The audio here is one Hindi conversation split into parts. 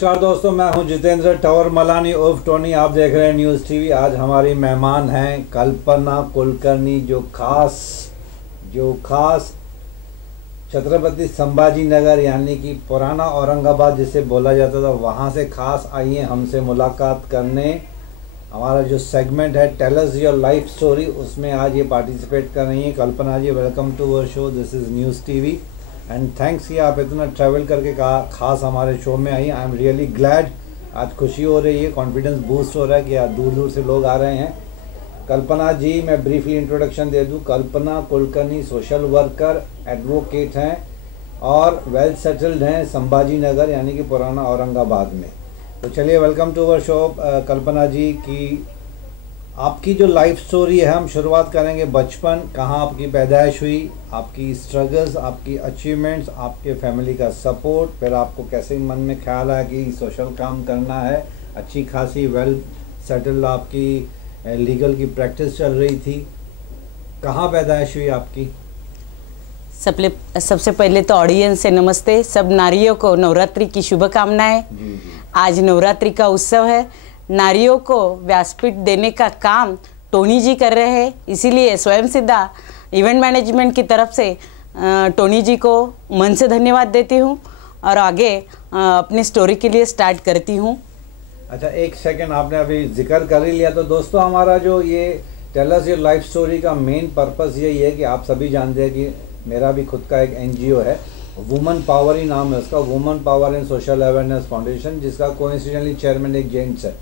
नमस्कार दोस्तों, मैं हूं जितेंद्र टावर मलानी उर्फ टोनी। आप देख रहे हैं न्यूज़ टीवी। आज हमारी मेहमान हैं कल्पना कुलकर्णी, जो खास छत्रपति संभाजी नगर यानी कि पुराना औरंगाबाद जिसे बोला जाता था, वहां से खास आई हैं हमसे मुलाकात करने। हमारा जो सेगमेंट है tell us your life story, उसमें आज ये पार्टिसिपेट कर रही हैं। Kalpana ji, welcome to our show. This is news TV and thanks कि आप इतना ट्रैवल करके खास हमारे शो में आई। I am really glad. आज खुशी हो रही है, कॉन्फिडेंस बूस्ट हो रहा है कि आज दूर दूर से लोग आ रहे हैं। कल्पना जी, मैं ब्रीफली इंट्रोडक्शन दे दूं। कल्पना कुलकर्णी सोशल वर्कर, एडवोकेट हैं और वेल सेटल्ड हैं संभाजी नगर यानी कि पुराना औरंगाबाद में। तो चलिए, वेलकम टू अवर शो कल्पना जी। की आपकी जो लाइफ स्टोरी है, हम शुरुआत करेंगे बचपन, कहाँ आपकी पैदाइश हुई, आपकी स्ट्रगल्स, आपकी अचीवमेंट्स, आपके फैमिली का सपोर्ट, फिर आपको कैसे मन में ख्याल आया कि सोशल काम करना है। अच्छी खासी वेल सेटल्ड आपकी लीगल की प्रैक्टिस चल रही थी। कहाँ पैदाइश हुई आपकी? सबसे पहले तो ऑडियंस से नमस्ते। सब नारियों को नवरात्रि की शुभकामनाएं। आज नवरात्रि का उत्सव है। नारियों को व्यासपीठ देने का काम टोनी जी कर रहे हैं, इसीलिए स्वयं सिद्धा इवेंट मैनेजमेंट की तरफ से टोनी जी को मन से धन्यवाद देती हूँ और आगे अपनी स्टोरी के लिए स्टार्ट करती हूँ। अच्छा, एक सेकंड, आपने अभी जिक्र कर ही लिया। तो दोस्तों, हमारा जो ये tell us your life story का मेन पर्पस यही है कि आप सभी जानते हैं कि मेरा भी खुद का एक NGO है, वुमेन पावर ही नाम है उसका, women power and social awareness foundation, जिसका कोइंसिडेंटली चेयरमैन एक जेंट्स है।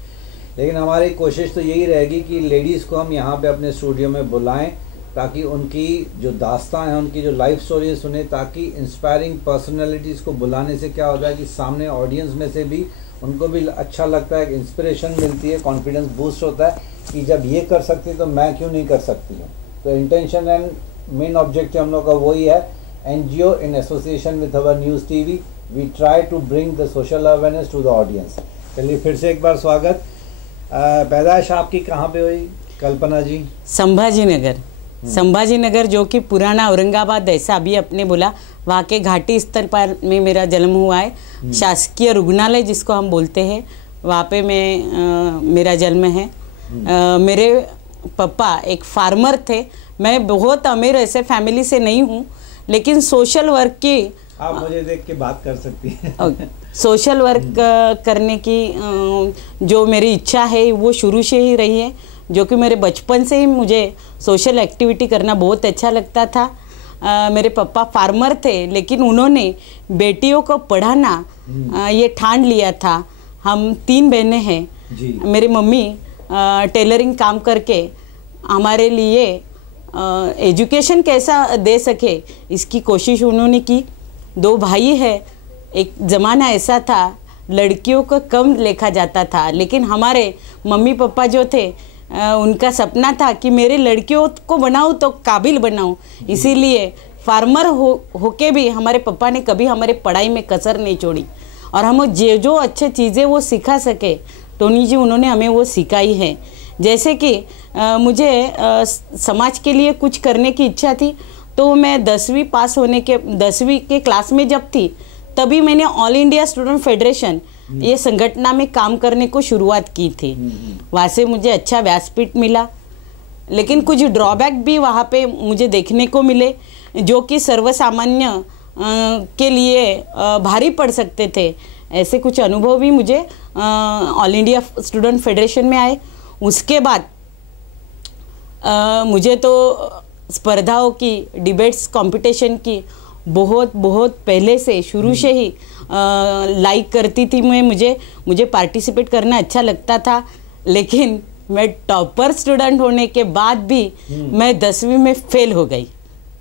लेकिन हमारी कोशिश तो यही रहेगी कि लेडीज़ को हम यहाँ पे अपने स्टूडियो में बुलाएं ताकि उनकी जो दास्तान है, उनकी जो लाइफ स्टोरी सुने, ताकि इंस्पायरिंग पर्सनैलिटीज़ को बुलाने से क्या होता है कि सामने ऑडियंस में से भी उनको भी अच्छा लगता है, इंस्पिरेशन मिलती है, कॉन्फिडेंस बूस्ट होता है कि जब ये कर सकती तो मैं क्यों नहीं कर सकती हूँ। तो इंटेंशन एंड मेन ऑब्जेक्टिव हम लोग का वही है। NGO in association with our news TV, we try to bring the social awareness to the audience. चलिए, फिर से एक बार स्वागत। पैदाइश आपकी कहाँ पे हुई कल्पना जी? संभाजी नगर। संभाजी नगर जो कि पुराना औरंगाबाद, ऐसा अभी आपने बोला, वहाँ के घाटी स्तर पर में मेरा जन्म हुआ है। शासकीय रुग्णालय जिसको हम बोलते हैं, वहाँ पे मेरा जन्म है। मेरे पापा एक फार्मर थे। मैं बहुत अमीर ऐसे फैमिली से नहीं हूँ, लेकिन सोशल वर्क की आप मुझे देख के बात कर सकती हैं। सोशल वर्क करने की जो मेरी इच्छा है वो शुरू से ही रही है, जो कि मेरे बचपन से ही मुझे सोशल एक्टिविटी करना बहुत अच्छा लगता था। मेरे पापा फार्मर थे, लेकिन उन्होंने बेटियों को पढ़ाना ये ठान लिया था। हम 3 बहनें हैं। मेरी मम्मी टेलरिंग काम करके हमारे लिए एजुकेशन कैसा दे सके इसकी कोशिश उन्होंने की। 2 भाई है। एक ज़माना ऐसा था लड़कियों को कम देखा जाता था, लेकिन हमारे मम्मी पापा जो थे उनका सपना था कि मेरे लड़कियों को बनाऊँ तो काबिल बनाऊँ। इसीलिए फार्मर होके भी हमारे पापा ने कभी हमारे पढ़ाई में कसर नहीं छोड़ी और हम जो अच्छी चीज़ें वो सिखा सके, टोनी जी उन्होंने हमें वो सिखाई है। जैसे कि मुझे समाज के लिए कुछ करने की इच्छा थी, तो मैं 10वीं पास होने के 10वीं के क्लास में जब थी, तभी मैंने ऑल इंडिया स्टूडेंट फेडरेशन ये संगठन में काम करने को शुरुआत की थी। वहाँ से मुझे अच्छा व्यासपीठ मिला, लेकिन कुछ ड्रॉबैक भी वहाँ पे मुझे देखने को मिले, जो कि सर्वसामान्य के लिए भारी पड़ सकते थे। ऐसे कुछ अनुभव भी मुझे ऑल इंडिया स्टूडेंट फेडरेशन में आए। उसके बाद मुझे तो स्पर्धाओं की, डिबेट्स कंपटीशन की बहुत पहले से शुरू से ही लाइक करती थी मैं। मुझे पार्टिसिपेट करना अच्छा लगता था, लेकिन मैं टॉपर स्टूडेंट होने के बाद भी मैं 10वीं में फेल हो गई।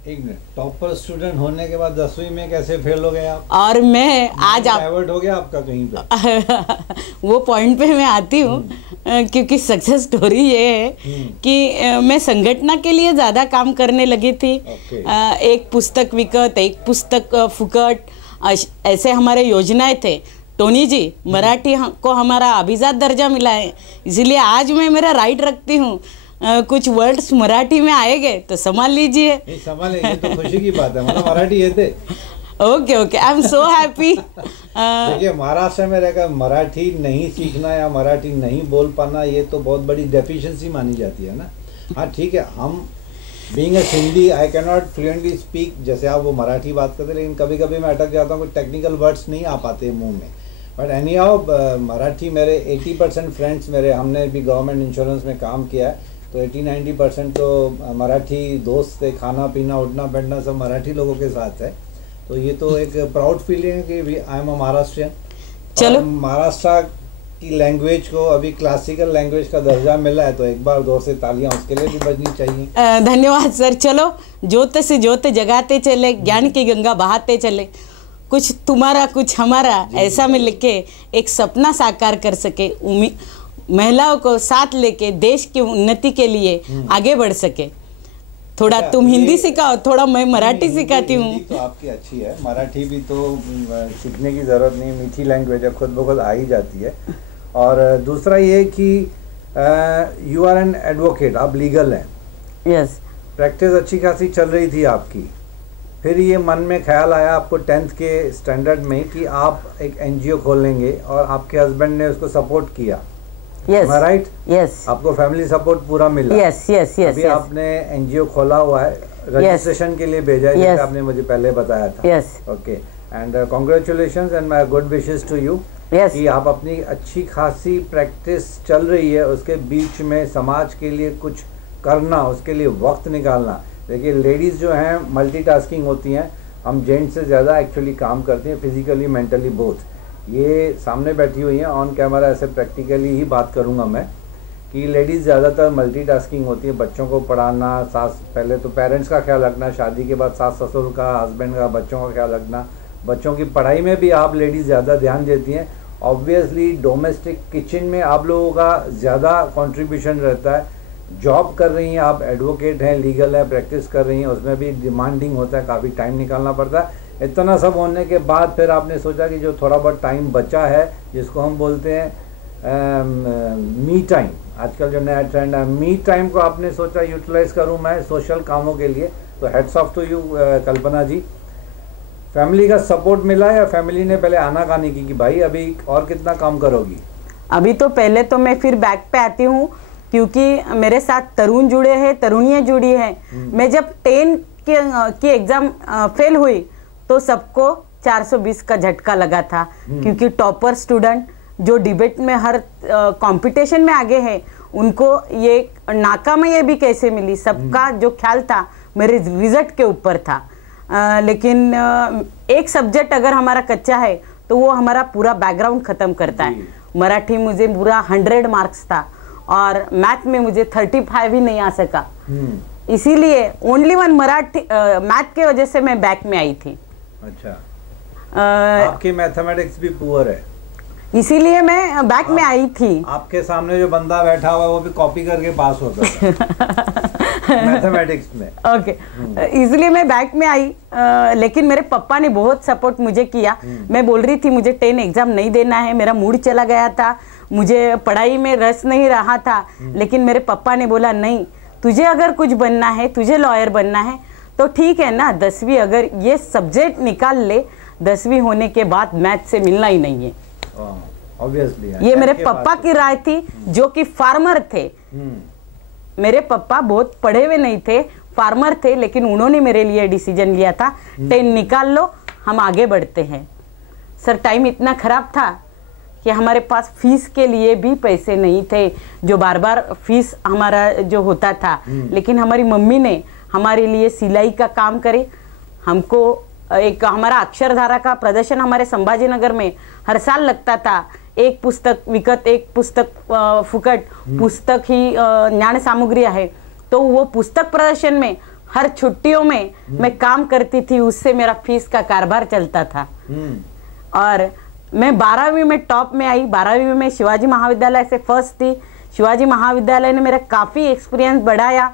एक मिनट, टॉपर स्टूडेंट होने के बाद 10वीं में कैसे फेल हो गए आप? और मैं आज डाइवर्ट हो गया आपका कहीं पे? वो पॉइंट पे मैं आती हूँ, क्योंकि सक्सेस स्टोरी ये है कि मैं संगठन के लिए ज़्यादा काम करने लगी थी। एक पुस्तक विकत, एक पुस्तक फुकट, ऐसे हमारे योजनाएं थे। टोनी जी, मराठी को हमारा अभिजात दर्जा मिला है, इसीलिए आज मैं मेरा राइट रखती हूँ। कुछ वर्ड्स मराठी में आएंगे तो संभाल लीजिए। संभालेंगे तो खुशी की बात है, मतलब मराठी येते? Okay okay, I am so happy. देखिए, महाराष्ट्र में रहकर मराठी नहीं सीखना या मराठी नहीं बोल पाना, ये तो बहुत बड़ी डेफिशिएंसी मानी जाती है ना। हाँ ठीक है, हम being a Sindhi I can not fluently speak, जैसे आप वो मराठी बात करते, लेकिन कभी कभी मैं अटक जाता हूँ, कोई टेक्निकल वर्ड्स नहीं आ पाते मुंह में। बट एनी हाउ मराठी मेरे 80% फ्रेंड्स मेरे, हमने भी गवर्नमेंट इंश्योरेंस में काम किया है, तो 80-90% तो मराठी दोस्त थे, खाना पीना उठना बैठना सब मराठी लोगों के साथ है। तो ये तो एक प्राउड फीलिंग है कि आई एम अ महाराष्ट्रियन। चलो, महाराष्ट्र की लैंग्वेज को अभी क्लासिकल लैंग्वेज का दर्जा मिला है, तो एक बार जोर से तालियां उसके लिए भी बजनी चाहिए। धन्यवाद सर। चलो, जोत से जोत जगाते चले, ज्ञान की गंगा बहाते चले, कुछ तुम्हारा कुछ हमारा, ऐसा मिल के एक सपना साकार कर सके, महिलाओं को साथ लेके देश की उन्नति के लिए आगे बढ़ सके। थोड़ा तुम हिंदी सिखाओ, थोड़ा मैं मराठी सिखाती हूँ। तो आपकी अच्छी है, मराठी भी तो सीखने की ज़रूरत नहीं, मीठी लैंग्वेज है, खुद ब खुद आ ही जाती है। और दूसरा ये कि यू आर एन एडवोकेट, आप लीगल हैं। यस। प्रैक्टिस अच्छी खासी चल रही थी आपकी, फिर ये मन में ख्याल आया आपको 10th के स्टैंडर्ड में कि आप एक NGO खोलेंगे, और आपके हस्बैंड ने उसको सपोर्ट किया। Yes, right. यस, आपको फैमिली सपोर्ट पूरा मिला। Yes yes yes. अभी आपने NGO खोला हुआ है, रजिस्ट्रेशन के लिए भेजा है, जैसे आपने मुझे पहले बताया था। Yes. Okay, and congratulations and my good wishes to you कि आप अपनी अच्छी खासी प्रैक्टिस चल रही है, उसके बीच में समाज के लिए कुछ करना, उसके लिए वक्त निकालना। देखिए, लेडीज़ जो हैं मल्टीटास्किंग होती हैं, हम जेंट्स से ज़्यादा एक्चुअली काम करते हैं, फिजिकली मेंटली बोथ। ये सामने बैठी हुई हैं ऑन कैमरा, ऐसे प्रैक्टिकली ही बात करूंगा मैं कि लेडीज़ ज़्यादातर मल्टीटास्किंग होती है, बच्चों को पढ़ाना, सास पहले तो पेरेंट्स का ख्याल रखना, शादी के बाद सास ससुर का, हस्बैंड का, बच्चों का ख्याल रखना, बच्चों की पढ़ाई में भी आप लेडीज़ ज़्यादा ध्यान देती हैं। ऑब्वियसली डोमेस्टिक किचन में आप लोगों का ज़्यादा कॉन्ट्रीब्यूशन रहता है। जॉब कर रही हैं आप, एडवोकेट हैं, लीगल है, प्रैक्टिस कर रही हैं, उसमें भी डिमांडिंग होता है, काफ़ी टाइम निकालना पड़ता है। इतना सब होने के बाद फिर आपने सोचा कि जो थोड़ा बहुत टाइम बचा है, जिसको हम बोलते हैं मी टाइम, आजकल जो नया ट्रेंड है, मी टाइम को आपने सोचा यूटिलाइज करूं मैं सोशल कामों के लिए। तो heads off to you Kalpana ji. Family का सपोर्ट मिला या फैमिली ने पहले आनाकानी की कि भाई अभी और कितना काम करोगी? अभी तो पहले तो मैं फिर बैक पे आती हूँ, क्योंकि मेरे साथ तरुण जुड़े हैं, तरुणियाँ जुड़ी हैं। मैं जब 10 की एग्ज़ाम फेल हुई तो सबको 420 का झटका लगा था, क्योंकि टॉपर स्टूडेंट जो डिबेट में हर कंपटीशन में आगे हैं, उनको ये नाकामी ये भी कैसे मिली, सबका जो ख्याल था मेरे रिजल्ट के ऊपर था। लेकिन एक सब्जेक्ट अगर हमारा कच्चा है तो वो हमारा पूरा बैकग्राउंड ख़त्म करता है। मराठी मुझे पूरा 100 मार्क्स था, और मैथ में मुझे 35 ही नहीं आ सका। इसीलिए ओनली वन मराठी मैथ के वजह से मैं बैक में आई थी। अच्छा, आपकी मैथमेटिक्स भी पुअर है, इसीलिए मैं बैक में आई थी। आपके सामने जो बंदा बैठा हुआ है वो भी कॉपी करके पास होता है मैथमेटिक्स में। ओके, इसलिए मैं बैक में आई। लेकिन मेरे पापा ने बहुत सपोर्ट मुझे किया। मैं बोल रही थी मुझे 10 एग्जाम नहीं देना है, मेरा मूड चला गया था, मुझे पढ़ाई में रस नहीं रहा था। लेकिन मेरे पापा ने बोला नहीं, तुझे अगर कुछ बनना है, तुझे लॉयर बनना है तो ठीक है ना, 10वीं अगर ये सब्जेक्ट निकाल ले, 10वीं होने के बाद मैथ से मिलना ही नहीं है। ऑब्वियसली ये मेरे पापा की राय थी, जो कि फार्मर थे। मेरे पापा बहुत पढ़े हुए नहीं थे, फार्मर थे, लेकिन उन्होंने मेरे लिए डिसीजन लिया था 10 निकाल लो, हम आगे बढ़ते हैं। सर, टाइम इतना खराब था कि हमारे पास फीस के लिए भी पैसे नहीं थे, जो बार बार फीस हमारा जो होता था। लेकिन हमारी मम्मी ने हमारे लिए सिलाई का काम करे, हमको एक हमारा अक्षरधारा का प्रदर्शन हमारे संभाजी नगर में हर साल लगता था। एक पुस्तक विकत एक पुस्तक फुकट, पुस्तक ही ज्ञान सामग्री है। तो वो पुस्तक प्रदर्शन में हर छुट्टियों में मैं काम करती थी, उससे मेरा फीस का कारोबार चलता था। और मैं 12वीं में टॉप में आई। 12वीं में शिवाजी महाविद्यालय से फर्स्ट थी। शिवाजी महाविद्यालय ने मेरा काफ़ी एक्सपीरियंस बढ़ाया।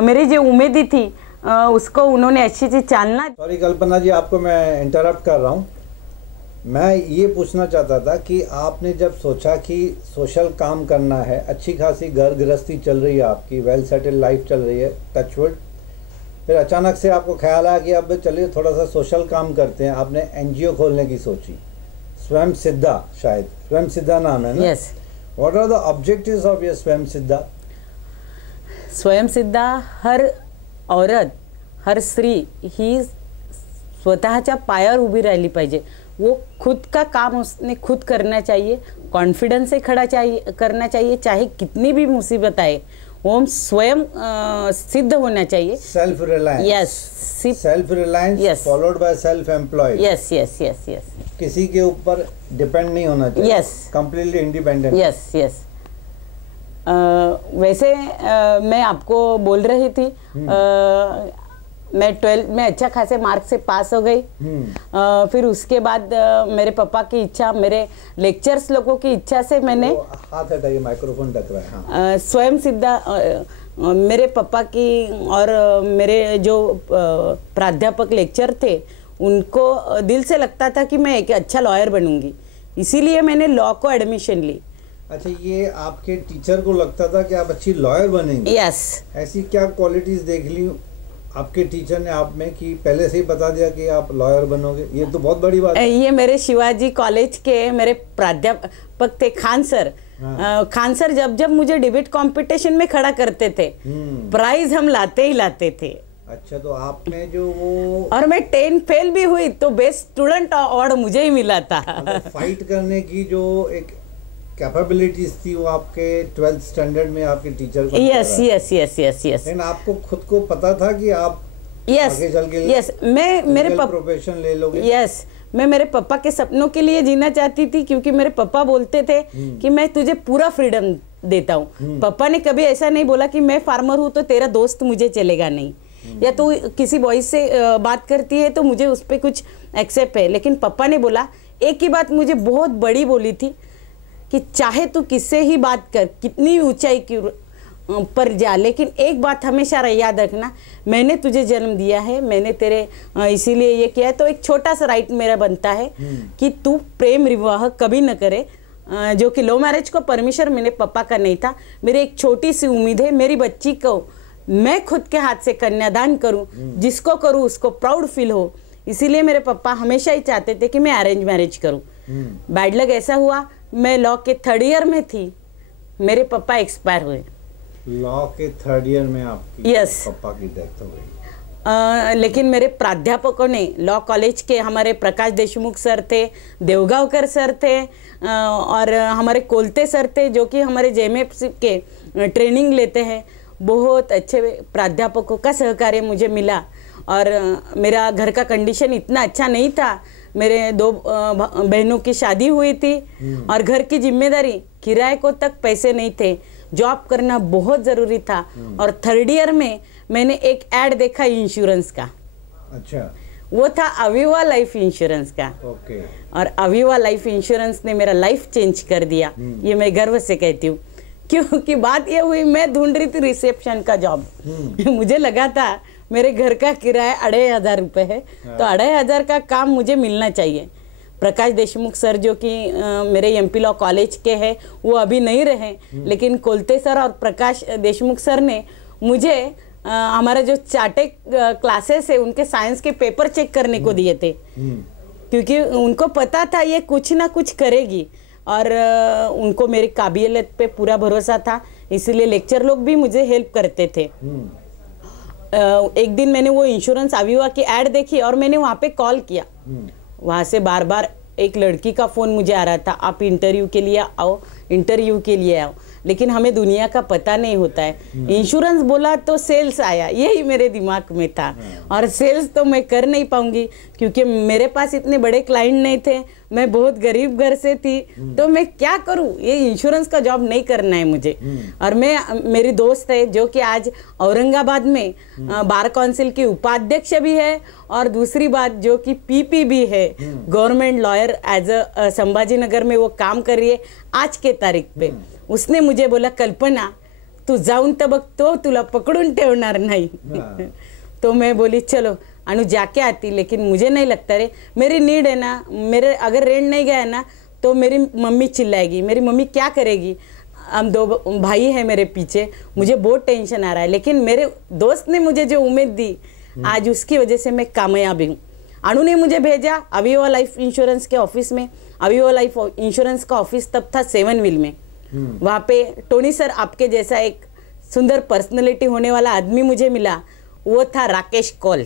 मेरी जो उम्मीद थी उसको उन्होंने अच्छी चीज चालना। सॉरी कल्पना जी, आपको मैं इंटरप्ट कर रहा हूँ। मैं ये पूछना चाहता था कि आपने जब सोचा कि सोशल काम करना है, अच्छी खासी घर गृहस्थी चल रही है आपकी, वेल सेटल लाइफ चल रही है, टचवुड, फिर अचानक से आपको ख्याल आया कि अब चलिए थोड़ा सा सोशल काम करते हैं, आपने एनजीओ खोलने की सोची, स्वयं सिद्धा, शायद स्वयं सिद्धा नाम है ना? Yes. What are the objectives of your Swayam Siddha? स्वयं सिद्धा हर औरत, हर स्त्री ही स्वतःच्या पायावर उभी राहिली पाहिजे. वो खुद का काम उसने खुद करना चाहिए, कॉन्फिडेंस से खड़ा करना चाहिए, चाहे कितनी भी मुसीबत आए वो स्वयं सिद्ध होना चाहिए. Self reliance. Yes. Self reliance followed by self employed. Yes yes yes yes. किसी के ऊपर डिपेंड नहीं होना चाहिए. Yes. Completely independent. Yes yes. वैसे मैं आपको बोल रही थी, मैं 12th में अच्छा खासे मार्क से पास हो गई. फिर उसके बाद मेरे पापा की इच्छा, मेरे लेक्चर्स लोगों की इच्छा से मैंने हाथ हटाइए, माइक्रोफोन टकरा है. हाँ. स्वयं सिद्धा मेरे पापा की और मेरे जो प्राध्यापक लेक्चर थे उनको दिल से लगता था कि मैं एक अच्छा लॉयर बनूंगी, इसीलिए मैंने लॉ को एडमिशन ली. अच्छा, ये आपके टीचर को लगता था कि आप अच्छी लॉयर बनेंगी? यस. ऐसी क्या क्वालिटीज देख ली आपके टीचर ने आप में कि पहले से ही बता दिया कि आप लॉयर बनोगे? ये तो बहुत बड़ी बात है. ये मेरे शिवाजी कॉलेज के मेरे प्राध्यापक थे खान सर. खान सर जब मुझे डिबेट कंपटीशन में खड़ा करते थे, प्राइज हम लाते ही लाते थे. अच्छा, तो आपने जो वो, और मैं 10 फेल भी हुई तो बेस्ट स्टूडेंट अवार्ड मुझे ही मिला था. फाइट करने की जो एक कैपेबिलिटीज थी वो आपके 12th स्टैंडर्ड में आपके टीचर को. Yes yes yes yes yes. लेकिन आपको खुद को पता था कि आप आगे चल के यस मैं मेरे प्रोफेशन ले लोगे. यस, मैं मेरे पापा के सपनों के लिए जीना चाहती थी, क्योंकि मेरे पापा बोलते थे कि मैं तुझे पूरा फ्रीडम देता हूँ. पापा ने कभी ऐसा नहीं बोला कि मैं फार्मर हूँ तो तेरा दोस्त मुझे चलेगा नहीं, या तू किसी बॉय से बात करती है तो मुझे उस पर कुछ एक्सेप्ट है. लेकिन पापा ने बोला, एक ही बात मुझे बहुत बड़ी बोली थी कि चाहे तू किससे ही बात कर, कितनी ऊंचाई की पर जा, लेकिन एक बात हमेशा याद रखना, मैंने तुझे जन्म दिया है, मैंने तेरे इसीलिए ये किया है, तो एक छोटा सा राइट मेरा बनता है कि तू प्रेम विवाह कभी न करे, जो कि लव मैरिज को परमिशन मेरे पापा का नहीं था. मेरी एक छोटी सी उम्मीद है, मेरी बच्ची को मैं खुद के हाथ से कन्यादान करूं, जिसको करूं उसको प्राउड फील हो. इसीलिए मेरे पापा हमेशा ही चाहते थे कि मैं अरेंज मैरिज करूं. बैड लक ऐसा हुआ, मैं लॉ के 3rd ईयर में थी, मेरे पापा एक्सपायर हुए. लॉ के 3rd ईयर में आपकी पापा की डेथ हो गई. लेकिन मेरे प्राध्यापकों ने, लॉ कॉलेज के हमारे प्रकाश देशमुख सर थे, देवगांवकर सर थे, और हमारे कोलते सर थे जो कि हमारे जेएमएफ के ट्रेनिंग लेते हैं. बहुत अच्छे प्राध्यापकों का सहकार्य मुझे मिला. और मेरा घर का कंडीशन इतना अच्छा नहीं था, मेरे 2 बहनों की शादी हुई थी और घर की जिम्मेदारी, किराए को तक पैसे नहीं थे, जॉब करना बहुत ज़रूरी था. और 3rd ईयर में मैंने एक ऐड देखा इंश्योरेंस का. अच्छा. वो था अविवा लाइफ इंश्योरेंस का. ओके. और अविवा लाइफ इंश्योरेंस ने मेरा लाइफ चेंज कर दिया, ये मैं गर्व से कहती हूँ. क्योंकि बात ये हुई, मैं ढूंढ रही थी रिसेप्शन का जॉब. मुझे लगा था मेरे घर का किराया 2500 रुपये है, तो 2500 का काम मुझे मिलना चाहिए. प्रकाश देशमुख सर जो कि मेरे एमपी लॉ कॉलेज के हैं, वो अभी नहीं रहे, लेकिन कोलते सर और प्रकाश देशमुख सर ने मुझे हमारा जो चार्टेड क्लासेस है उनके साइंस के पेपर चेक करने को दिए थे, क्योंकि उनको पता था ये कुछ ना कुछ करेगी और उनको मेरी काबिलियत पे पूरा भरोसा था, इसलिए लेक्चर लोग भी मुझे हेल्प करते थे. एक दिन मैंने वो इंश्योरेंस अविवा की ऐड देखी और मैंने वहाँ पे कॉल किया. वहाँ से बार बार एक लड़की का फ़ोन मुझे आ रहा था, आप इंटरव्यू के लिए आओ, इंटरव्यू के लिए आओ. लेकिन हमें दुनिया का पता नहीं होता है. इंश्योरेंस बोला तो सेल्स आया, यही मेरे दिमाग में था. और सेल्स तो मैं कर नहीं पाऊंगी क्योंकि मेरे पास इतने बड़े क्लाइंट नहीं थे, मैं बहुत गरीब घर से थी, तो मैं क्या करूं, ये इंश्योरेंस का जॉब नहीं करना है मुझे. और मेरी दोस्त है जो कि आज औरंगाबाद में बार काउंसिल की उपाध्यक्ष भी है, और दूसरी बात जो कि पीपी भी है, government lawyer as a Sambhaji Nagar में वो काम कर रही है आज के तारीख पे. उसने मुझे बोला, कल्पना तू जाऊन तर बघ, तो तुला पकडून ठेवणार नाही. तो मैं बोली चलो अनु जाके आती, लेकिन मुझे नहीं लगता रे, मेरी नीड है ना, मेरे अगर रेंट नहीं गया ना तो मेरी मम्मी चिल्लाएगी, मेरी मम्मी क्या करेगी, हम 2 भाई हैं मेरे पीछे, मुझे बहुत टेंशन आ रहा है. लेकिन मेरे दोस्त ने मुझे जो उम्मीद दी, आज उसकी वजह से मैं कामयाब हूँ। अनु ने मुझे भेजा अविवा लाइफ इंश्योरेंस के ऑफिस में। अविवा लाइफ इंश्योरेंस का ऑफिस तब था 7 व्हील में। वहाँ पे टोनी सर आपके जैसा एक सुंदर पर्सनैलिटी होने वाला आदमी मुझे मिला, वो था राकेश कौल,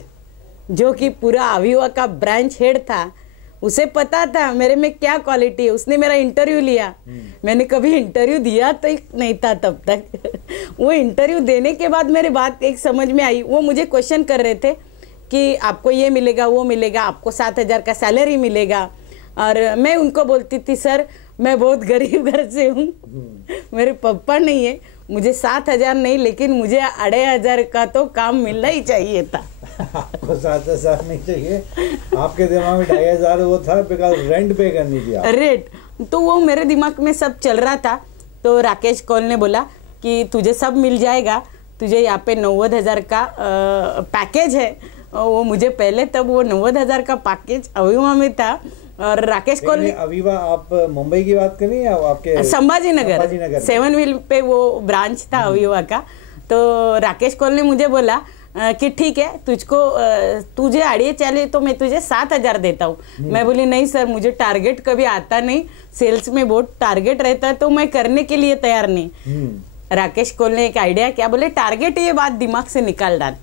जो कि पूरा अविवा का ब्रांच हेड था। उसे पता था मेरे में क्या क्वालिटी है। उसने मेरा इंटरव्यू लिया। मैंने कभी इंटरव्यू दिया तो नहीं था तब तक। वो इंटरव्यू देने के बाद मेरी बात एक समझ में आई। वो मुझे क्वेश्चन कर रहे थे कि आपको ये मिलेगा, वो मिलेगा, आपको 7,000 का सैलरी मिलेगा। और मैं उनको बोलती थी, सर मैं बहुत गरीब घर से हूँ, मेरे पापा नहीं है, मुझे 7,000 नहीं, लेकिन मुझे 2,500 का तो काम मिलना ही चाहिए था। आपको 7,000 नहीं चाहिए, आपके दिमाग में 2,500 वो था बिकॉज रेंट पे करनी थी आप। रेंट तो वो मेरे दिमाग में सब चल रहा था। तो राकेश कौल ने बोला कि तुझे सब मिल जाएगा, तुझे यहाँ पे 90,000 का पैकेज है। वो मुझे पहले तब वो 90,000 का पैकेज अविवा में था। और राकेश कौल ने, अविवा आप मुंबई की बात करें या आपके संभाजी नगर 7 व्हील पे वो ब्रांच था अविवा का। तो राकेश कौल ने मुझे बोला कि ठीक है, तुझे आड़िए चले तो मैं तुझे 7,000 देता हूँ। मैं बोली नहीं सर, मुझे टारगेट कभी आता नहीं, सेल्स में बहुत टारगेट रहता है तो मैं करने के लिए तैयार नहीं। राकेश कौल ने एक आइडिया क्या बोले, टारगेट ये बात दिमाग से निकाल डाल,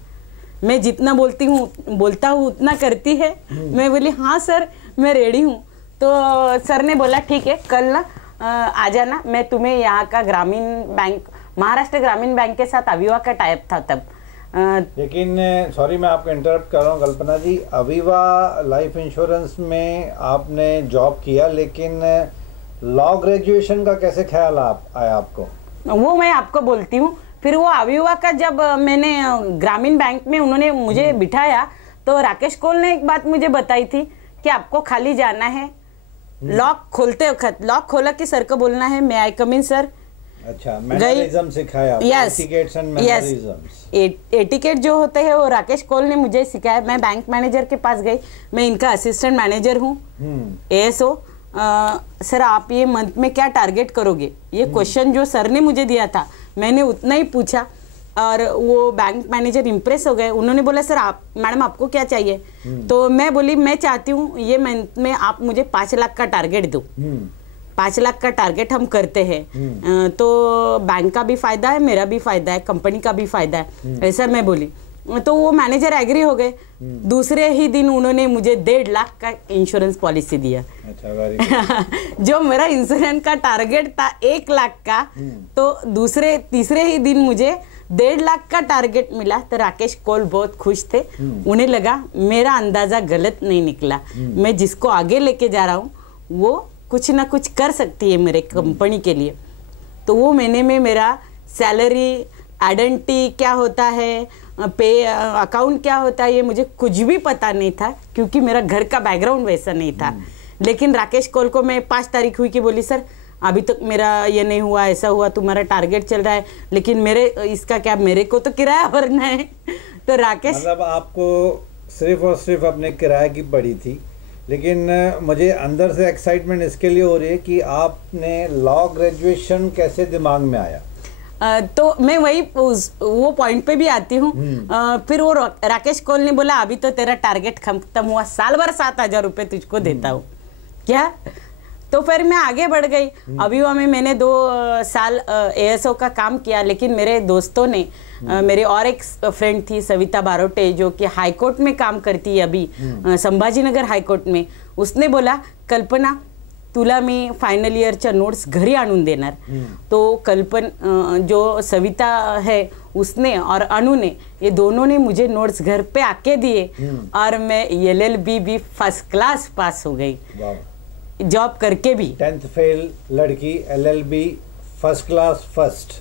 मैं जितना बोलता हूँ उतना करती है। मैं बोली हाँ सर मैं रेडी हूँ। तो सर ने बोला ठीक है, कल ना आ जाना, मैं तुम्हें यहाँ का ग्रामीण बैंक, महाराष्ट्र ग्रामीण बैंक के साथ अविवा का टाइप था तब। लेकिन सॉरी मैं आपको इंटरप्ट कर रहा हूँ कल्पना जी, अविवा लाइफ इंश्योरेंस में आपने जॉब किया, लेकिन लॉ ग्रेजुएशन का कैसे ख्याल आया आपको? वो मैं आपको बोलती हूँ। फिर वो अविवा का जब मैंने ग्रामीण बैंक में उन्होंने मुझे बिठाया तो राकेश कौल ने एक बात मुझे बताई थी कि आपको खाली जाना है, लॉक खोलते वक्त लॉक खोला कि सर को बोलना है मैं आई कम इन सर। अच्छा, मैनरिज्म सिखाया, एटिकेट्स एंड मैनरिज्म्स। एटिकेट जो होते हैं वो राकेश कौल ने मुझे सिखाया। मैं बैंक मैनेजर के पास गई, मैं इनका असिस्टेंट मैनेजर हूँ, ASO। सर आप ये मंथ में क्या टारगेट करोगे, ये क्वेश्चन जो सर ने मुझे दिया था मैंने उतना ही पूछा। और वो बैंक मैनेजर इम्प्रेस हो गए। उन्होंने बोला सर आप मैडम आपको क्या चाहिए? तो मैं बोली मैं चाहती हूँ ये मंथ में आप मुझे 5 लाख का टारगेट दो। 5 लाख का टारगेट हम करते हैं तो बैंक का भी फायदा है, मेरा भी फायदा है, कंपनी का भी फायदा है, ऐसा मैं बोली। तो वो मैनेजर एग्री हो गए। दूसरे ही दिन उन्होंने मुझे 1.5 लाख का इंश्योरेंस पॉलिसी दिया। अच्छा, जो मेरा इंश्योरेंस का टारगेट था 1 लाख का, तो तीसरे ही दिन मुझे 1.5 लाख का टारगेट मिला। तो राकेश कौल बहुत खुश थे, उन्हें लगा मेरा अंदाजा गलत नहीं निकला, मैं जिसको आगे लेके जा रहा हूँ वो कुछ ना कुछ कर सकती है मेरे कंपनी के लिए। तो वो महीने में मेरा सैलरी, आइडेंटिटी क्या होता है, पे अकाउंट क्या होता है, ये मुझे कुछ भी पता नहीं था क्योंकि मेरा घर का बैकग्राउंड वैसा नहीं था। लेकिन राकेश कौल को मैं 5 तारीख हुई कि बोली सर अभी तक मेरा ये नहीं हुआ, ऐसा हुआ, तुम्हारा टारगेट चल रहा है, लेकिन मेरे इसका क्या, मेरे को तो किराया भरना है। तो राकेश, मतलब आपको सिर्फ और सिर्फ अपने किराए की पड़ी थी, लेकिन मुझे अंदर से एक्साइटमेंट इसके लिए हो रही है कि आपने लॉ ग्रेजुएशन कैसे दिमाग में आया? तो मैं वही वो पॉइंट पे भी आती हूँ। फिर वो राकेश कौल ने बोला अभी तो तेरा टारगेट खत्म हुआ, साल भर 7,000 रुपये तुझको देता हूँ क्या। तो फिर मैं आगे बढ़ गई। अविवा में मैंने 2 साल ASO का काम किया, लेकिन मेरे दोस्तों ने मेरे और एक फ्रेंड थी सविता बारोटे जो कि हाई कोर्ट में काम करती है अभी, संभाजीनगर हाई कोर्ट में। उसने बोला कल्पना तुला मी फायनल इयरच्या नोट्स घरी आणून देणार। तो जो सविता है उसने और अनु ने, ये दोनों ने मुझे नोट्स घर पे आके दिए और मैं LLB भी फर्स्ट क्लास पास हो गई जॉब करके भी। 10th फेल लड़की, LLB फर्स्ट क्लास फर्स्ट।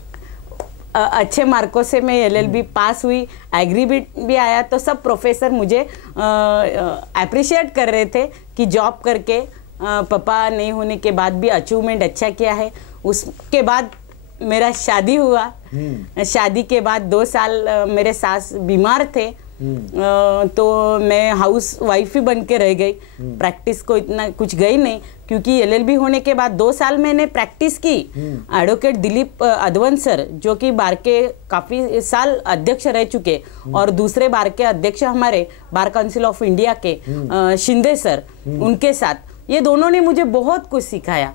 अच्छे मार्कों से मैं LLB पास हुई, एग्री भी आया। तो सब प्रोफेसर मुझे अप्रिशिएट कर रहे थे कि जॉब करके पापा नहीं होने के बाद भी अचीवमेंट अच्छा किया है। उसके बाद मेरा शादी हुआ। शादी के बाद 2 साल मेरे सास बीमार थे, तो मैं हाउस वाइफ ही बन के रह गई, प्रैक्टिस को इतना कुछ गई नहीं। क्योंकि LLB होने के बाद 2 साल मैंने प्रैक्टिस की। एडवोकेट दिलीप अद्वंत सर जो कि बार के काफ़ी साल अध्यक्ष रह चुके और दूसरे बार के अध्यक्ष हमारे बार काउंसिल ऑफ इंडिया के शिंदे सर, उनके साथ ये दोनों ने मुझे बहुत कुछ सिखाया।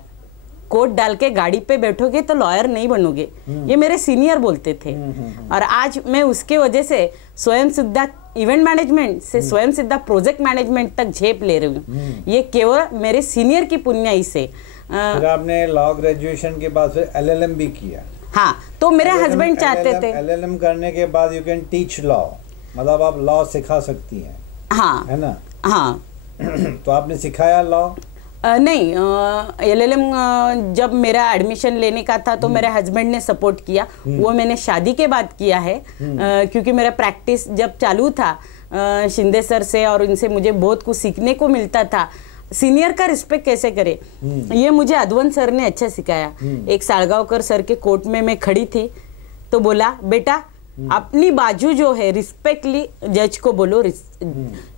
कोट डाल के गाड़ी पे बैठोगे तो लॉयर नहीं बनोगे, ये मेरे सीनियर बोलते थे। और आज मैं उसके वजह से स्वयं सिद्धा इवेंट मैनेजमेंट से स्वयं सिद्धा प्रोजेक्ट मैनेजमेंट तक झेप ले रही हूँ। ये केवल मेरे सीनियर की पुण्याई से। फिर आपने लॉ ग्रेजुएशन के बाद फिर LLM भी किया। हाँ, तो मेरे हस्बैंड चाहते थे LLM करने के बाद यू कैन टीच लॉ, मतलब आप लॉ सिखा सकती हैं। हाँ, है ना? हाँ। तो आपने सिखाया लॉ? नहीं, LLM जब मेरा एडमिशन लेने का था तो मेरे हस्बैंड ने सपोर्ट किया। वो मैंने शादी के बाद किया है, क्योंकि मेरा प्रैक्टिस जब चालू था शिंदे सर से और इनसे मुझे बहुत कुछ सीखने को मिलता था। सीनियर का रिस्पेक्ट कैसे करे ये मुझे अद्वंत सर ने अच्छा सिखाया। एक सालगांवकर सर के कोर्ट में मैं खड़ी थी तो बोला, बेटा अपनी बाजू जो है रिस्पेक्टली जज को बोलो,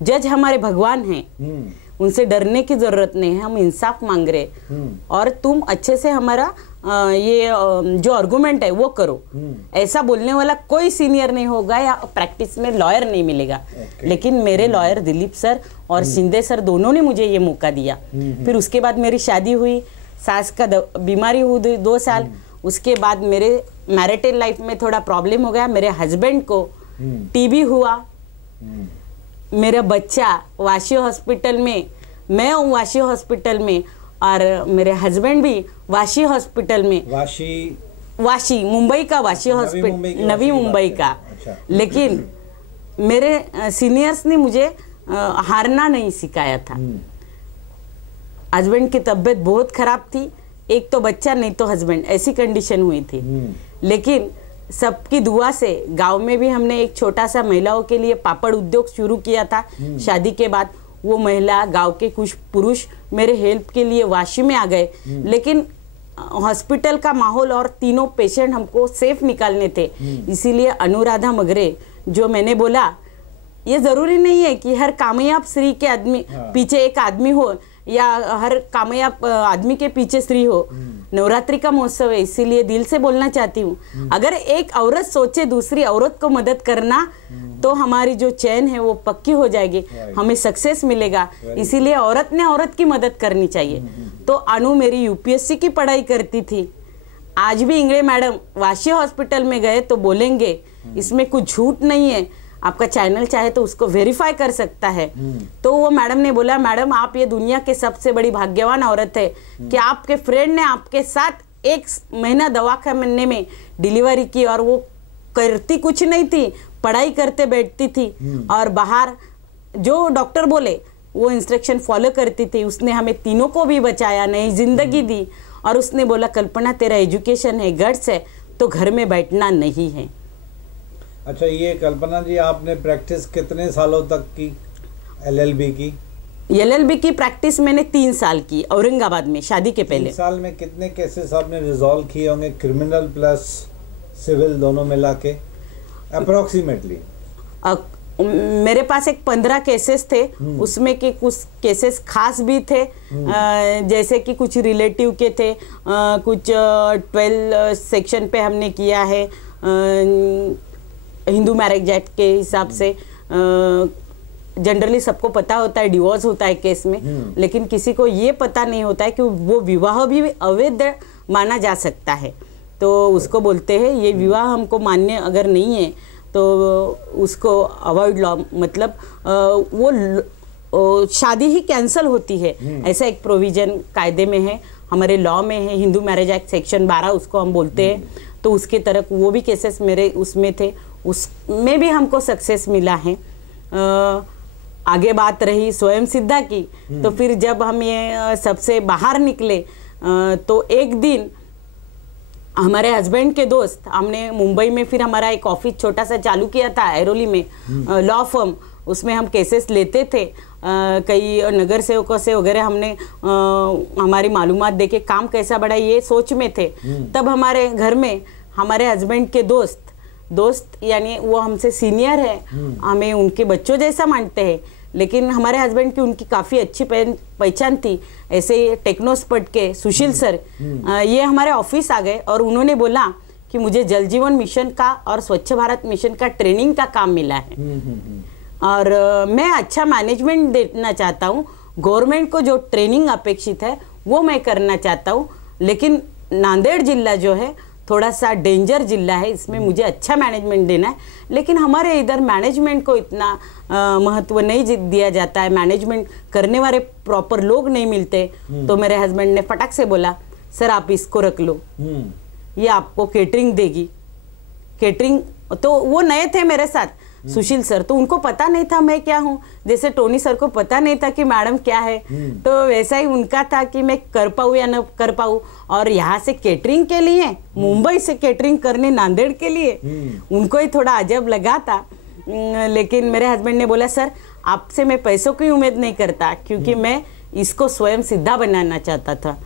जज हमारे भगवान हैं, उनसे डरने की जरूरत नहीं है, हम इंसाफ मांग रहे और तुम अच्छे से हमारा ये जो आर्गुमेंट है वो करो। ऐसा बोलने वाला कोई सीनियर नहीं होगा या प्रैक्टिस में लॉयर नहीं मिलेगा। लेकिन मेरे लॉयर दिलीप सर और शिंदे सर दोनों ने मुझे ये मौका दिया। फिर उसके बाद मेरी शादी हुई, सास का बीमारी हुई 2 साल। उसके बाद मेरे मैरिटल लाइफ में थोड़ा प्रॉब्लम हो गया। मेरे हस्बैंड को TB हुआ। मेरा बच्चा वाशी हॉस्पिटल में, मैं हूँ वाशी हॉस्पिटल में और मेरे हस्बैंड भी वाशी हॉस्पिटल में। वाशी मुंबई का वाशी हॉस्पिटल, नवी मुंबई का। अच्छा। लेकिन मेरे सीनियर्स ने मुझे हारना नहीं सिखाया था। हस्बैंड की तबीयत बहुत खराब थी, एक तो बच्चा नहीं तो हस्बैंड, ऐसी कंडीशन हुई थी। लेकिन सबकी दुआ से गांव में भी हमने एक छोटा सा महिलाओं के लिए पापड़ उद्योग शुरू किया था। शादी के बाद वो महिला, गांव के कुछ पुरुष मेरे हेल्प के लिए वाशी में आ गए। लेकिन हॉस्पिटल का माहौल और तीनों पेशेंट हमको सेफ निकालने थे। इसीलिए अनुराधा मगरे जो मैंने बोला, ये जरूरी नहीं है कि हर कामयाब स्त्री के आदमी पीछे एक आदमी हो या हर कामयाब आदमी के पीछे स्त्री हो। नवरात्रि का महोत्सव है, इसीलिए दिल से बोलना चाहती हूँ, अगर एक औरत सोचे दूसरी औरत को मदद करना तो हमारी जो चैन है वो पक्की हो जाएगी, हमें सक्सेस मिलेगा। इसीलिए औरत ने औरत की मदद करनी चाहिए। तो अनु मेरी UPSC की पढ़ाई करती थी। आज भी इंगड़े मैडम वाशी हॉस्पिटल में गए तो बोलेंगे इसमें कुछ झूठ नहीं है, आपका चैनल चाहे तो उसको वेरीफाई कर सकता है। तो वो मैडम ने बोला, मैडम आप ये दुनिया के सबसे बड़ी भाग्यवान औरत है कि आपके फ्रेंड ने आपके साथ 1 महीना दवाखाने में डिलीवरी की और वो करती कुछ नहीं थी, पढ़ाई करते बैठती थी और बाहर जो डॉक्टर बोले वो इंस्ट्रक्शन फॉलो करती थी। उसने हमें तीनों को भी बचाया, नई जिंदगी दी। और उसने बोला, कल्पना तेरा एजुकेशन है, गट्स है, तो घर में बैठना नहीं है। अच्छा, ये कल्पना जी आपने प्रैक्टिस कितने सालों तक की LLB की? LLB की प्रैक्टिस मैंने 3 साल की औरंगाबाद में, शादी के पहले। 3 साल में कितने केसेस आपने रिजॉल्व किए होंगे, क्रिमिनल प्लस सिविल दोनों मिला के अप्रोक्सीमेटली? मेरे पास एक 15 केसेस थे, उसमें के कुछ केसेस खास भी थे, जैसे कि कुछ रिलेटिव के थे, कुछ 12 सेक्शन पे हमने किया है, हिंदू मैरिज एक्ट के हिसाब से। जनरली सबको पता होता है डिवोर्स होता है केस में, लेकिन किसी को ये पता नहीं होता है कि वो विवाह भी अवैध माना जा सकता है। तो उसको बोलते हैं ये विवाह हमको मान्य अगर नहीं है तो उसको अवॉइड लॉ, मतलब वो शादी ही कैंसिल होती है, ऐसा एक प्रोविजन कायदे में है, हमारे लॉ में है, हिंदू मैरिज एक्ट सेक्शन 12 उसको हम बोलते हैं। तो उसके तरफ वो भी केसेस मेरे उसमें थे, उसमें भी हमको सक्सेस मिला है। आगे बात रही स्वयं सिद्धा की, तो फिर जब हम ये सबसे बाहर निकले तो एक दिन हमारे हस्बैंड के दोस्त, हमने मुंबई में फिर हमारा एक ऑफिस छोटा सा चालू किया था ऐरोली में, लॉ फर्म, उसमें हम केसेस लेते थे। कई नगर सेवकों से वगैरह हमने हमारी मालूमात देके काम कैसा बढ़ा ये सोच में थे। तब हमारे घर में हमारे हस्बैंड के दोस्त यानी वो हमसे सीनियर है, हमें उनके बच्चों जैसा मानते हैं, लेकिन हमारे हस्बैंड की उनकी काफ़ी अच्छी पहचान थी। ऐसे टेक्नोस्पर्ट के सुशील सर ये हमारे ऑफिस आ गए और उन्होंने बोला कि मुझे जल जीवन मिशन का और स्वच्छ भारत मिशन का ट्रेनिंग का काम मिला है और मैं अच्छा मैनेजमेंट देना चाहता हूँ। गवर्नमेंट को जो ट्रेनिंग अपेक्षित है वो मैं करना चाहता हूँ, लेकिन नांदेड़ जिला जो है थोड़ा सा डेंजर जिला है, इसमें मुझे अच्छा मैनेजमेंट देना है। लेकिन हमारे इधर मैनेजमेंट को इतना महत्व नहीं दिया जाता है, मैनेजमेंट करने वाले प्रॉपर लोग नहीं मिलते। तो मेरे हस्बैंड ने फटाक से बोला, सर आप इसको रख लो, ये आपको केटरिंग देगी। केटरिंग तो वो नए थे मेरे साथ सुशील सर, तो उनको पता नहीं था मैं क्या हूँ, जैसे टोनी सर को पता नहीं था कि मैडम क्या है। तो वैसा ही उनका था कि मैं कर पाऊँ या न कर पाऊँ। और यहाँ से केटरिंग के लिए मुंबई से केटरिंग करने नांदेड़ के लिए उनको ही थोड़ा अजब लगा था। लेकिन मेरे हस्बैंड ने बोला, सर आपसे मैं पैसों की उम्मीद नहीं करता, क्योंकि मैं इसको स्वयं सीधा बनाना चाहता था।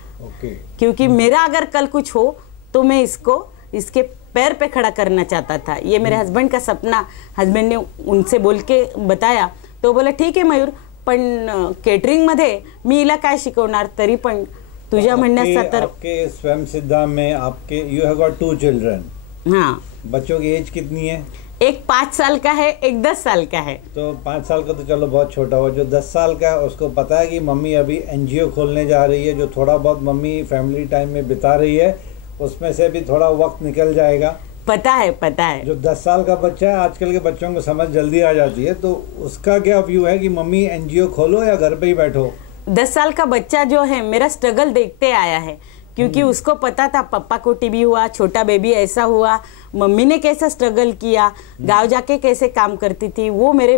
क्योंकि मेरा अगर कल कुछ हो तो मैं इसको इसके पैर पे खड़ा करना चाहता था। ये मेरे हस्बैंड का सपना हस्बैंड ने उनसे बोल के बताया। तो बोला ठीक आहे मयूर, पण केटरिंग मध्ये मी हिला काय शिकवणार, तरी पण तुझ्या म्हणण्याचा तर आपके स्वयं सिद्धा में आपके यू हैव गॉट 2 चिल्ड्रन। हाँ, बच्चों की एज कितनी है? एक 5 साल का है, एक 10 साल का है। तो 5 साल का तो चलो बहुत छोटा हुआ, जो 10 साल का है उसको पता है कि मम्मी अभी एनजीओ खोलने जा रही है, जो थोड़ा बहुत मम्मी फैमिली टाइम में बिता रही है उसमें से भी थोड़ा वक्त निकल जाएगा। पता है, पता है। जो 10 साल का बच्चा है, आजकल के बच्चों को समझ जल्दी आ जाती है, तो उसका क्या व्यू है कि मम्मी एनजीओ खोलो या घर पे ही बैठो? 10 साल का बच्चा जो है मेरा स्ट्रगल देखते आया है, क्योंकि उसको पता था पापा को टीबी हुआ, छोटा बेबी ऐसा हुआ, मम्मी ने कैसा स्ट्रगल किया, गांव जाके कैसे काम करती थी। वो मेरे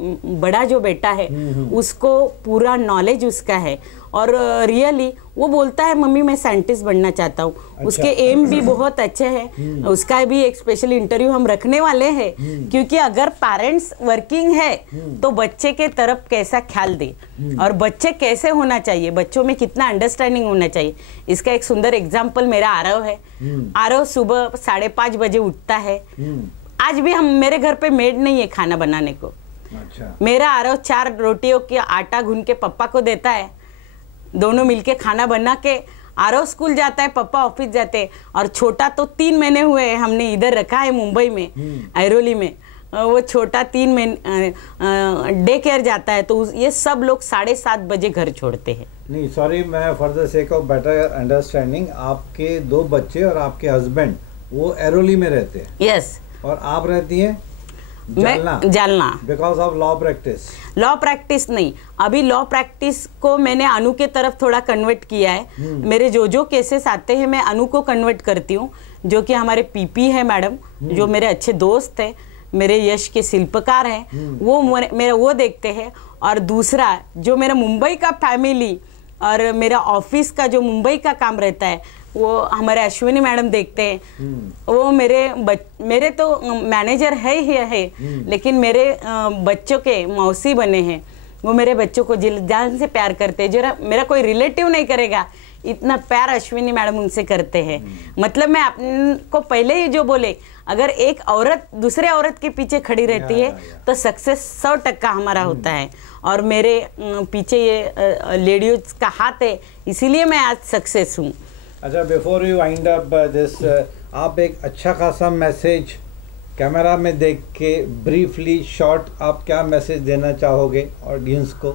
बड़ा जो बेटा है उसको पूरा नॉलेज उसका है और रियली वो बोलता है मम्मी मैं साइंटिस्ट बनना चाहता हूँ। अच्छा, उसके एम भी बहुत अच्छे हैं। उसका भी एक स्पेशल इंटरव्यू हम रखने वाले हैं, क्योंकि अगर पेरेंट्स वर्किंग है तो बच्चे के तरफ कैसा ख्याल दे और बच्चे कैसे होना चाहिए, बच्चों में कितना अंडरस्टैंडिंग होना चाहिए। इसका एक सुंदर एग्जाम्पल मेरा आरव है। आरव सुबह 5:30 बजे उठता है। आज भी हम मेरे घर पे मेड नहीं है खाना बनाने को। अच्छा। मेरा आरव 4 रोटियों की आटा गूंद के पापा को देता है, दोनों मिलके खाना बना के आरव स्कूल जाता है, पापा ऑफिस जाते हैं। और छोटा तो 3 महीने हुए हमने इधर रखा है मुंबई में ऐरोली में। वो छोटा 3 महीने डे केयर जाता है। तो ये सब लोग 7:30 बजे घर छोड़ते हैं। नहीं सॉरी, मैं for the sake of better understanding, आपके 2 बच्चे और आपके हस्बैंड वो ऐरोली में रहते हैं? यस। और आप रहती हैं Jalna. Because of law practice? Law practice नहीं, अभी लॉ प्रैक्टिस को मैंने अनु के तरफ थोड़ा कन्वर्ट किया है। मेरे जो केसेस आते हैं मैं अनु को कन्वर्ट करती हूँ, जो कि हमारे पीपी है मैडम, जो मेरे अच्छे दोस्त हैं, मेरे यश के शिल्पकार हैं, वो मेरा वो देखते हैं। और दूसरा जो मेरा मुंबई का फैमिली और मेरा ऑफिस का जो मुंबई का काम रहता है वो हमारे अश्विनी मैडम देखते हैं। वो मेरे तो मैनेजर है ही है, लेकिन मेरे बच्चों के मौसी बने हैं। वो मेरे बच्चों को जान से प्यार करते हैं, जो मेरा कोई रिलेटिव नहीं करेगा इतना प्यार अश्विनी मैडम उनसे करते हैं। मतलब मैं आपको पहले ही जो बोले, अगर एक औरत दूसरे औरत के पीछे खड़ी रहती है तो सक्सेस 100% हमारा होता है। और मेरे पीछे ये लेडीज का हाथ है, इसीलिए मैं आज सक्सेस हूँ। अच्छा, before you wind up this, आप एक अच्छा खासा मैसेज कैमरा में देख के ब्रीफली शॉर्ट आप क्या मैसेज देना चाहोगे ऑडियंस को,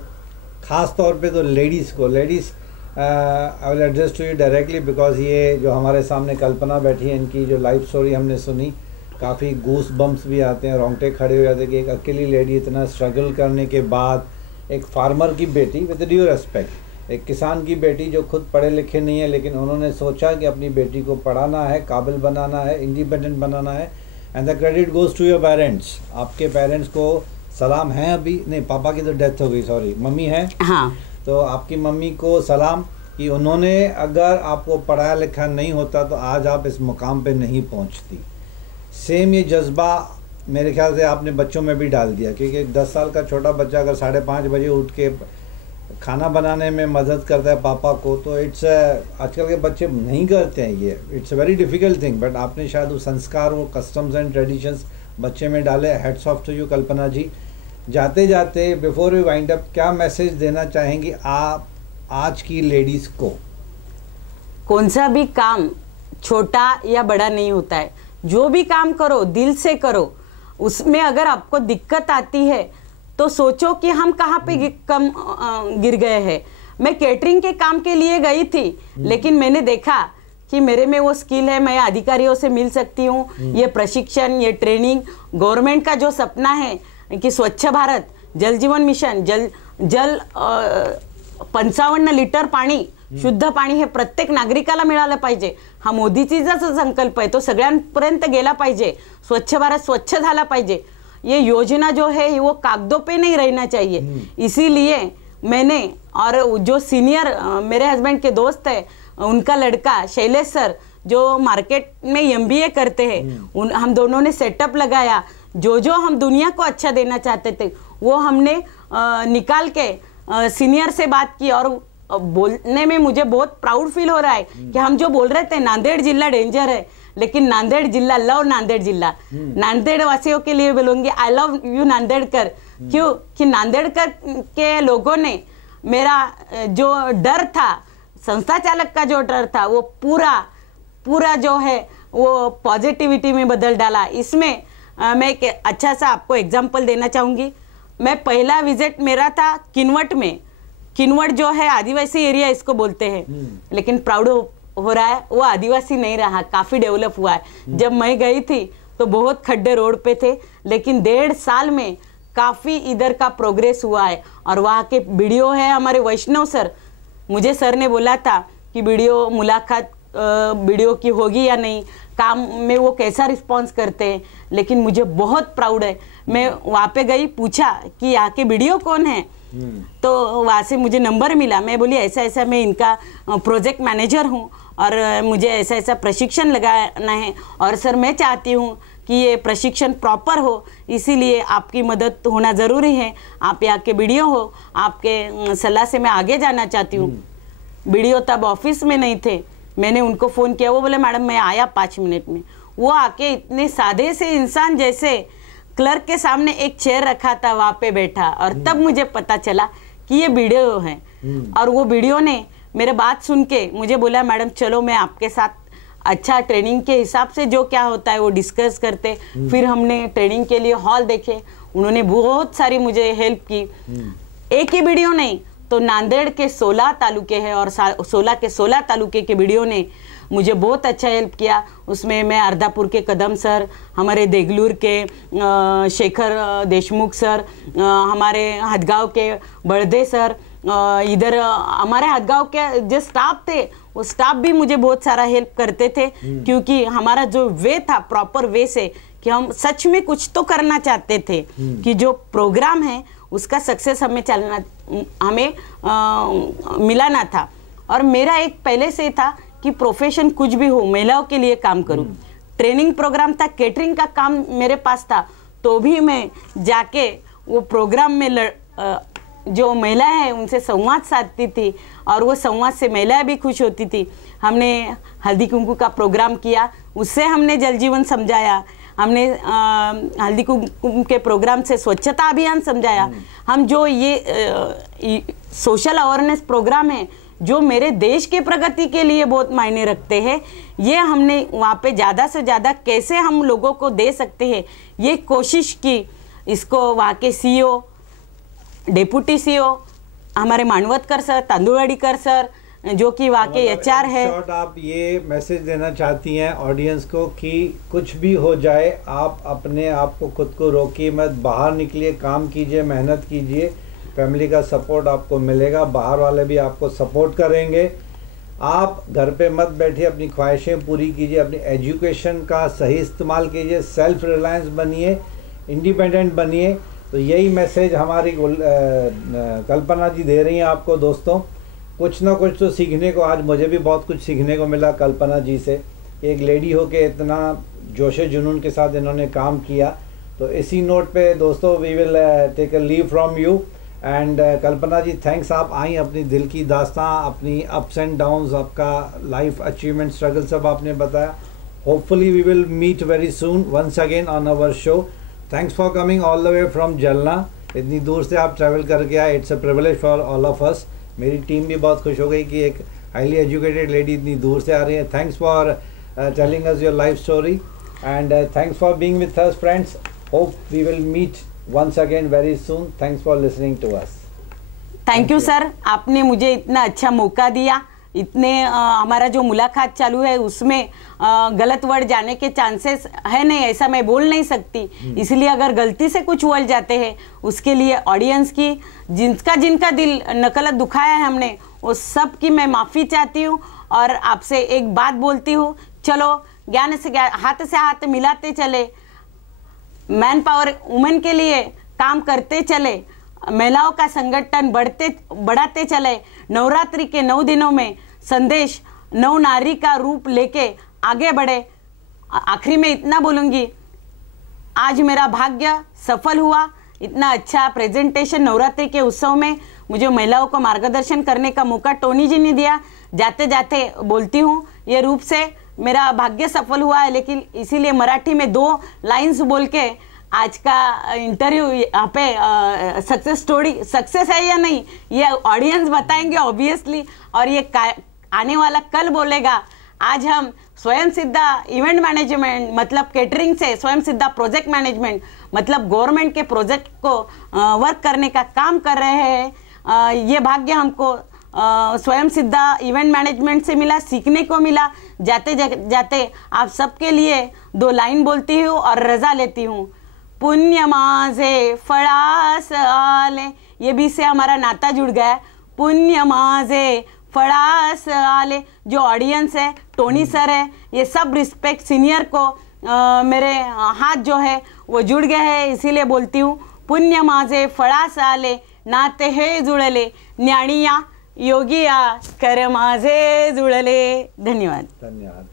ख़ास तौर पे तो लेडीज़ को? Ladies I will address to you directly, because ये जो हमारे सामने कल्पना बैठी है, इनकी जो लाइफ स्टोरी हमने सुनी, काफ़ी गूस बम्प्स भी आते हैं, रोंगटे खड़े हो जाते हैं कि एक अकेली लेडी इतना स्ट्रगल करने के बाद, एक फार्मर की बेटी, विद ड्यू रेस्पेक्ट, एक किसान की बेटी जो खुद पढ़े लिखे नहीं है, लेकिन उन्होंने सोचा कि अपनी बेटी को पढ़ाना है, काबिल बनाना है, इंडिपेंडेंट बनाना है, and the credit goes to your parents. आपके पेरेंट्स को सलाम है? अभी नहीं, पापा की तो डेथ हो गई, सॉरी, मम्मी है। हाँ। तो आपकी मम्मी को सलाम कि उन्होंने अगर आपको पढ़ाया लिखा नहीं होता तो आज आप इस मुकाम पे नहीं पहुंचती। सेम ये जज्बा मेरे ख्याल से आपने बच्चों में भी डाल दिया, क्योंकि 10 साल का छोटा बच्चा अगर 5:30 बजे उठ के खाना बनाने में मदद करता है पापा को, तो इट्स आजकल के बच्चे नहीं करते हैं ये, it's a very difficult thing. But आपने शायद वो संस्कार, वो कस्टम्स एंड ट्रेडिशंस बच्चे में डाले। Heads off to you Kalpana जी। जाते जाते बिफोर वी वाइंड अप क्या मैसेज देना चाहेंगी आप आज की लेडीज को? कौन सा भी काम छोटा या बड़ा नहीं होता है, जो भी काम करो दिल से करो। उसमें अगर आपको दिक्कत आती है तो सोचो कि हम कहाँ पे गिर गए हैं। मैं केटरिंग के काम के लिए गई थी, लेकिन मैंने देखा कि मेरे में वो स्किल है, मैं अधिकारियों से मिल सकती हूँ। ये प्रशिक्षण, ये ट्रेनिंग, गवर्नमेंट का जो सपना है कि स्वच्छ भारत, जल जीवन मिशन, जल 55 लिटर पाणी, शुद्ध पाणी हे प्रत्येक नागरिकाला मिळालं पाहिजे, हा मोदीजीचा संकल्प आहे, तो सगळ्यांपर्यंत गेला पाहिजे। स्वच्छ भारत स्वच्छ झाला पाहिजे। ये योजना जो है वो कागजों पे नहीं रहना चाहिए। इसीलिए मैंने, और जो सीनियर मेरे हस्बैंड के दोस्त है, उनका लड़का शैलेश सर जो मार्केट में MBA करते हैं, हम दोनों ने सेटअप लगाया। जो हम दुनिया को अच्छा देना चाहते थे वो हमने निकाल के सीनियर से बात की, और बोलने में मुझे बहुत प्राउड फील हो रहा है कि हम जो बोल रहे थे नांदेड़ जिला डेंजर है, लेकिन नांदेड़ जिला, लव नांदेड़ जिला, नांदेड़ वासियों के लिए बोलूंगी आई लव यू नांदेड़कर। क्यों कि नांदेड़कर के लोगों ने मेरा जो डर था, संस्था चालक का जो डर था, वो पूरा जो है वो पॉजिटिविटी में बदल डाला। इसमें मैं एक अच्छा सा आपको एग्जांपल देना चाहूँगी। मैं पहला विजिट मेरा था किनवट में। किनवट जो है आदिवासी एरिया इसको बोलते हैं, लेकिन प्राउड हो रहा है वो आदिवासी नहीं रहा, काफ़ी डेवलप हुआ है। जब मैं गई थी तो बहुत खड्डे रोड पे थे, लेकिन 1.5 साल में काफ़ी इधर का प्रोग्रेस हुआ है। और वहाँ के वीडियो है हमारे वैष्णव सर, मुझे सर ने बोला था कि वीडियो मुलाकात वीडियो की होगी या नहीं, काम में वो कैसा रिस्पॉन्स करते हैं, लेकिन मुझे बहुत प्राउड है। मैं वहाँ पे गई, पूछा कि यहाँ के वीडियो कौन है, तो वहाँ से मुझे नंबर मिला। मैं बोली ऐसा ऐसा मैं इनका प्रोजेक्ट मैनेजर हूँ और मुझे ऐसा ऐसा प्रशिक्षण लगाना है, और सर मैं चाहती हूँ कि ये प्रशिक्षण प्रॉपर हो, इसीलिए आपकी मदद होना ज़रूरी है। आप यहाँ के वीडियो हो, आपके सलाह से मैं आगे जाना चाहती हूँ। वीडियो तब ऑफिस में नहीं थे, मैंने उनको फ़ोन किया, वो बोले मैडम मैं आया 5 मिनट में। वो आके इतने सादे से इंसान जैसे क्लर्क के सामने एक चेयर रखा था, वहाँ पे बैठा, और तब मुझे पता चला कि ये वीडियो है। और वो वीडियो ने मेरे बात सुन के मुझे बोला मैडम चलो मैं आपके साथ अच्छा ट्रेनिंग के हिसाब से जो क्या होता है वो डिस्कस करते। फिर हमने ट्रेनिंग के लिए हॉल देखे, उन्होंने बहुत सारी मुझे हेल्प की। एक ही वीडियो नहीं तो नांदेड़ के 16 तालुके हैं, और 16 के 16 तालुके के वीडियो ने मुझे बहुत अच्छा हेल्प किया। उसमें मैं अर्धापुर के कदम सर, हमारे देगलूर के शेखर देशमुख सर, हमारे हदगांव के बड़दे सर, इधर हमारे हदगांव के जो स्टाफ थे वो स्टाफ भी मुझे बहुत सारा हेल्प करते थे, क्योंकि हमारा जो वे था प्रॉपर वे से कि हम सच में कुछ तो करना चाहते थे कि जो प्रोग्राम है उसका सक्सेस हमें मिलाना था। और मेरा एक पहले से था कि प्रोफेशन कुछ भी हो महिलाओं के लिए काम करूं। ट्रेनिंग प्रोग्राम था, केटरिंग का काम मेरे पास था, तो भी मैं जाके वो प्रोग्राम में जो महिला है उनसे संवाद साधती थी, और वो संवाद से महिलाएं भी खुश होती थी। हमने हल्दी कुंकू का प्रोग्राम किया, उससे हमने जल जीवन समझाया। हमने हल्दी कुंकू के प्रोग्राम से स्वच्छता अभियान समझाया। हम जो ये सोशल अवेयरनेस प्रोग्राम है जो मेरे देश के प्रगति के लिए बहुत मायने रखते हैं, ये हमने वहाँ पे ज़्यादा से ज़्यादा कैसे हम लोगों को दे सकते हैं ये कोशिश की। इसको वहाँ के CEO, डेप्यूटी CEO हमारे मानवतकर सर, तांदुलवाड़ीकर सर जो कि वहाँ के HR है। शॉर्ट आप ये मैसेज देना चाहती हैं ऑडियंस को कि कुछ भी हो जाए आप अपने आप को खुद को रोकिए मत, बाहर निकलिए, काम कीजिए, मेहनत कीजिए, फैमिली का सपोर्ट आपको मिलेगा, बाहर वाले भी आपको सपोर्ट करेंगे। आप घर पे मत बैठिए, अपनी ख्वाहिशें पूरी कीजिए, अपनी एजुकेशन का सही इस्तेमाल कीजिए, सेल्फ रिलायंस बनिए, इंडिपेंडेंट बनिए। तो यही मैसेज हमारी कल्पना जी दे रही हैं आपको। दोस्तों कुछ ना कुछ तो सीखने को, आज मुझे भी बहुत कुछ सीखने को मिला कल्पना जी से। एक लेडी हो के इतना जोश जुनून के साथ इन्होंने काम किया। तो इसी नोट पे दोस्तों we will take a leave from you and Kalpana ji thanks, आप आई, अपनी दिल की दास्तां, अपनी अप्स एंड डाउन्स, आपका लाइफ अचीवमेंट स्ट्रगल सब आपने बताया। Hopefully we will meet very soon once again on our show. Thanks for coming all the way from Jalna. इतनी दूर से आप ट्रैवल करके आए, it's a privilege for all of us. मेरी टीम भी बहुत खुश हो गई कि एक हाईली एजुकेटेड लेडी इतनी दूर से आ रही है। Thanks for telling us your life story and thanks for being with us friends. Hope we will meet once again very soon. Thanks for listening to us. Thank you sir, आपने मुझे इतना अच्छा मौका दिया। इतने हमारा जो मुलाकात चालू है उसमें गलत वर्ड जाने के चांसेस है नहीं, ऐसा मैं बोल नहीं सकती। इसलिए अगर गलती से कुछ बोल जाते हैं उसके लिए ऑडियंस की जिनका दिल नकलत दुखाया है हमने, वो सब की मैं माफ़ी चाहती हूँ। और आपसे एक बात बोलती हूँ, चलो ज्ञान से हाथ मिलाते चले, मैन पावर वुमेन के लिए काम करते चले, महिलाओं का संगठन बढ़ाते चले। नवरात्रि के 9 दिनों में संदेश नव नारी का रूप लेके आगे बढ़े। आखिरी में इतना बोलूँगी, आज मेरा भाग्य सफल हुआ। इतना अच्छा प्रेजेंटेशन नवरात्रि के उत्सव में मुझे महिलाओं को मार्गदर्शन करने का मौका टोनी जी ने दिया। जाते जाते बोलती हूँ, ये रूप से मेरा भाग्य सफल हुआ है। लेकिन इसीलिए मराठी में 2 लाइन्स बोल के आज का इंटरव्यू यहाँ पे सक्सेस स्टोरी सक्सेस है या नहीं ये ऑडियंस बताएंगे ऑब्वियसली, और ये आने वाला कल बोलेगा। आज हम स्वयं सिद्धा इवेंट मैनेजमेंट मतलब केटरिंग से स्वयं सिद्धा प्रोजेक्ट मैनेजमेंट मतलब गवर्नमेंट के प्रोजेक्ट को वर्क करने का काम कर रहे हैं। ये भाग्य हमको स्वयं सिद्धा इवेंट मैनेजमेंट से मिला, सीखने को मिला। जाते जाते आप सबके लिए 2 लाइन बोलती हूँ और रजा लेती हूँ। पुण्य माझे फळास आले, ये भी से हमारा नाता जुड़ गया। पुण्य माझे फळास आले। जो ऑडियंस है, टोनी सर है, ये सब रिस्पेक्ट सीनियर को मेरे हाथ जो है वो जुड़ गए हैं, इसीलिए बोलती हूँ पुण्य माझे फळास आले, नाते हे जुळले, ज्ञानिया योगिया कर माझे जुळले। धन्यवाद।